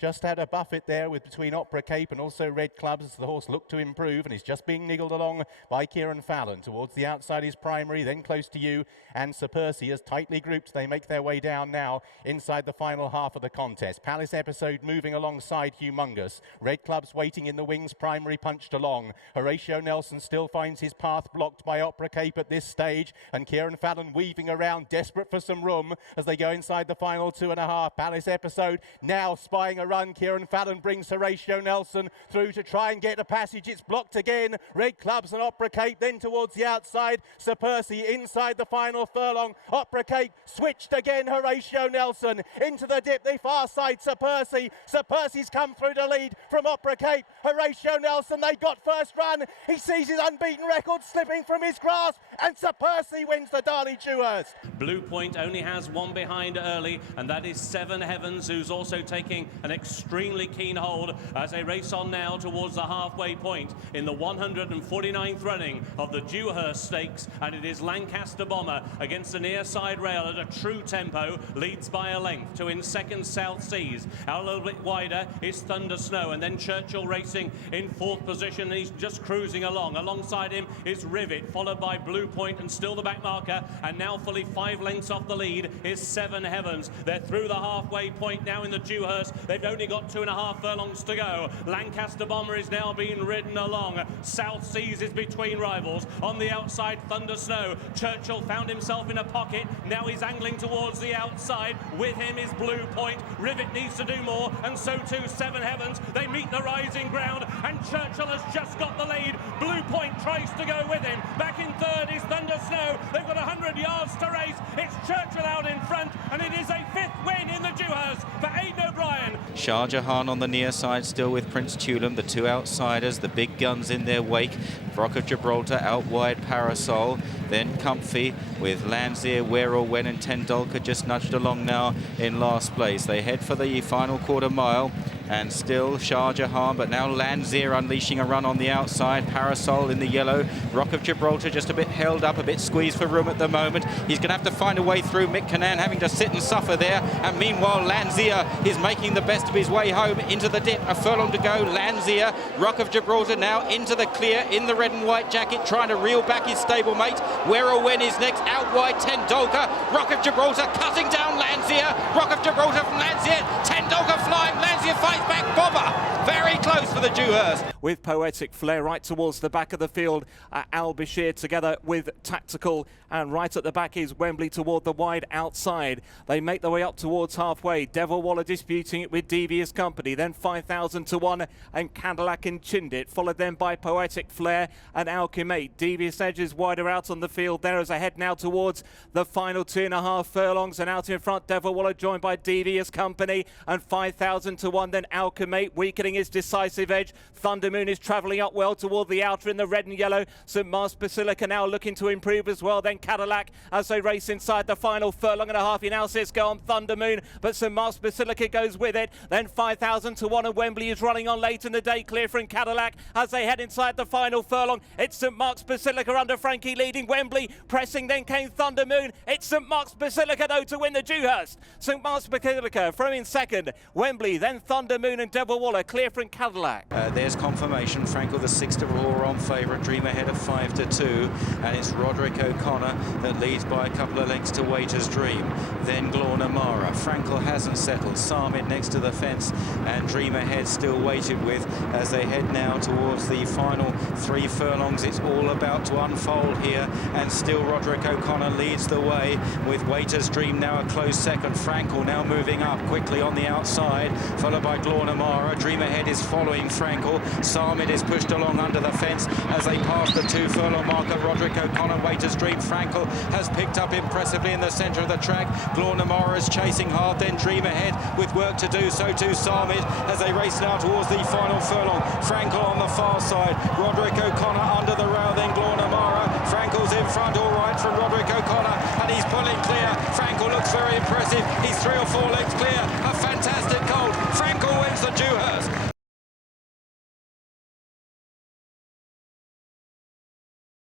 just had a buffet there with between Opera Cape and also Red Clubs as the horse looked to improve, and is just being niggled along by Kieran Fallon. Towards the outside is Primary, then close to you and Sir Percy as tightly grouped they make their way down now inside the final half of the contest. Palace Episode moving alongside Humongous. Red Clubs waiting in the wings, Primary punched along. Horatio Nelson still finds his path blocked by Opera Cape at this stage, and Kieran Fallon weaving around, desperate for some room as they go inside the final 2.5. Palace Episode now spying a run. Kieran Fallon brings Horatio Nelson through to try and get a passage. It's blocked again. Red Clubs and Opera Cape then towards the outside. Sir Percy inside the final furlong. Opera Cape switched again. Horatio Nelson into the dip, the far side. Sir Percy. Sir Percy's come through to lead from Opera Cape. Horatio Nelson, they got first run. He sees his unbeaten record slipping from his grasp, and Sir Percy wins the Darley Dewhurst. Blue Point only has one behind early, and that is Seven Heavens, who's also taking an extremely keen hold as they race on now towards the halfway point in the 149th running of the Dewhurst Stakes, and it is Lancaster Bomber against the near side rail at a true tempo, leads by a length. To in second, South Seas. Out a little bit wider is Thunder Snow, and then Churchill racing in fourth position, and he's just cruising along. Alongside him is Rivet, followed by Blue Point and still the back marker, and now fully 5 lengths off the lead is Seven Heavens. They're through the halfway point now in the Dewhurst. They've only got 2.5 furlongs to go. Lancaster Bomber is now being ridden along. South Seas is between rivals. On the outside, Thunder Snow. Churchill found himself in a pocket. Now he's angling towards the outside. With him is Blue Point. Rivet needs to do more, and so too Seven Heavens. They meet the rising ground, and Churchill has just got the lead. Blue Point tries to go with him. Back in third is Thunder Snow. They've got 100 yards to race. It's Churchill out in front, and it is a 5th win in the Dewhurst for Aidan O'Brien. Shah Jahan on the near side still with Prince Tulum, the two outsiders, the big guns in their wake. Rock of Gibraltar out wide, Parasol, then Comfy with Landseer, Where or When and Tendulkar just nudged along now in last place. They head for the final quarter mile, and still Shah Jahan, but now Landseer unleashing a run on the outside. Parasol in the yellow. Rock of Gibraltar just a bit held up, a bit squeezed for room at the moment. He's going to have to find a way through. Mick Cannan having to sit and suffer there, and meanwhile Landseer is making the best of his way home into the dip. A furlong to go. Landseer, Rock of Gibraltar now into the clear in the red and white jacket, trying to reel back his stablemate. Where or When is next, out wide Tendulkar. Rock of Gibraltar cutting down Landseer. Rock of Gibraltar from Landseer. Tendulkar flying. Landseer fights back. Bomber very close for the Dewhurst. With Poetic Flair right towards the back of the field, Al Bashir together with Tactical, and right at the back is Wembley toward the wide outside. They make their way up towards halfway. Devil Waller disputing it with Devious Company, then 5,000 to 1 and Cadillac and Chindit, followed then by Poetic Flair and Alchemate. Devious Edge is wider out on the field there as they head now towards the final 2.5 furlongs, and out in front Devil Waller joined by Devious Company and 5,000 to 1, then Alchemate weakening his decisive edge. Thunder Moon is travelling up well toward the outer in the red and yellow. St Mark's Basilica now looking to improve as well. Then Cadillac as they race inside the final furlong and a half. He now says go on Thunder Moon, but St Mark's Basilica goes with it. Then 5,000 to 1 and Wembley is running on late in the day, clear from Cadillac as they head inside the final furlong. It's St Mark's Basilica under Frankie leading. Wembley pressing, then came Thunder Moon. It's St Mark's Basilica though to win the Dewhurst. St Mark's Basilica from in second. Wembley, then Thunder Moon and Devil Waller clear from Cadillac. There's confirmation. Frankel, the 6-to-4 on favourite. Dream ahead of 5-2, and it's Roderick O'Connor that leads by a couple of lengths to Waiter's Dream. Then Glorna Mara. Frankel hasn't settled. Sarmid next to the fence, and Dream ahead still waited with as they head now towards the final 3 furlongs. It's all about to unfold here, and still Roderick O'Connor leads the way with Waiter's Dream now a close second. Frankel now moving up quickly on the outside, followed by Glorna Mara. Dream ahead is following Frankel. Sarmid is pushed along under the fence as they pass the 2 furlong marker. Roderick O'Connor, Waiter's Dream. Frankel has picked up impressively in the centre of the track. Glorna Mara is chasing hard, then Dream ahead with work to do. So too Sarmid as they race now towards the final furlong. Frankel on the far side. Roderick O'Connor under the rail, then Glorna Mara. Frankel's in front all right from Roderick O'Connor, and he's pulling clear. Frankel looks very impressive. He's 3 or 4 lengths clear. A fantastic colt. Frankel wins the Dewhurst.